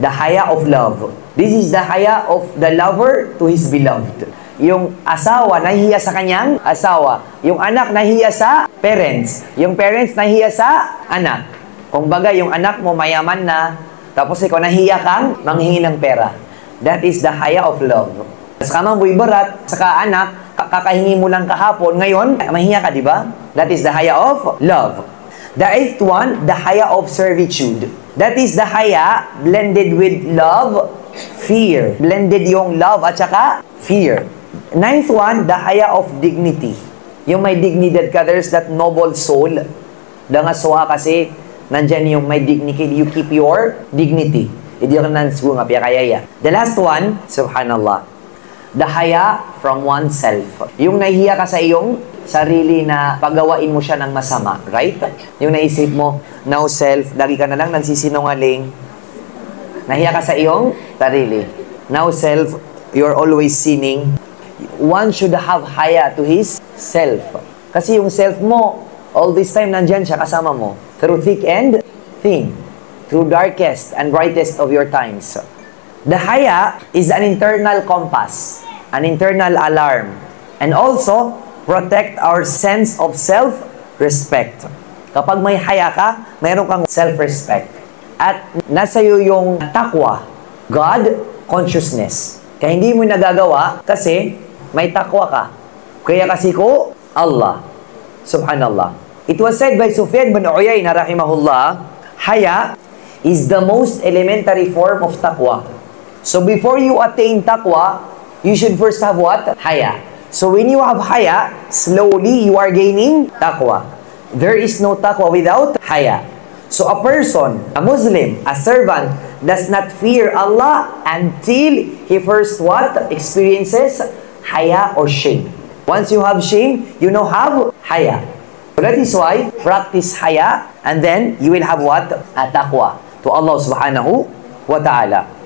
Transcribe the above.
The haya of love. This is the haya of the lover to his beloved. Yung asawa nahihiya sa kanyang asawa. Yung anak nahihiya sa parents. Yung parents nahihiya sa anak. Kung bagay, yung anak mo mayaman na, tapos ikaw nahihiya kang manghingi ng pera. That is the haya of love. Sa kamang buhay barat, saka anak, kakahingi mo lang kahapon, ngayon, mahihiya ka, di ba? That is the haya of love. The eighth one, the haya of servitude. That is the haya blended with love, fear. Blended yung love at saka fear. Ninth one, the haya of dignity. Yung may dignidad ka, there's that noble soul. Dangaswa kasi, nandyan yung may dignity, you keep your dignity. Hindi ka nansgo nga, kaya. The last one, subhanallah, the haya from oneself. Yung nahihiya ka sa iyong sarili na paggawain mo siya ng masama, right? Yung naisip mo, now self, lagi ka na lang nagsisinungaling. Nahiya ka sa iyong sarili. Now self, you're always sinning. One should have haya to his self. Kasi yung self mo, all this time nandyan siya kasama mo. Through thick and thin. Through darkest and brightest of your times. The haya is an internal compass, an internal alarm, and also protect our sense of self-respect. Kapag may haya ka, mayroon kang self-respect. At nasa iyo yung takwa, God consciousness. Kaya hindi mo nagagawa kasi may takwa ka. Kaya kasi ko, Allah. Subhanallah. It was said by Sufyan bin Uyayna rahimahullah, haya is the most elementary form of taqwa. So before you attain taqwa, you should first have what? Haya. So when you have haya, slowly you are gaining taqwa. There is no taqwa without haya. So a person, a Muslim, a servant, does not fear Allah until he first what? Experiences haya or shame. Once you have shame, you now have haya. So that is why, practice haya, and then you will have what? A taqwa to Allah subhanahu wa ta'ala.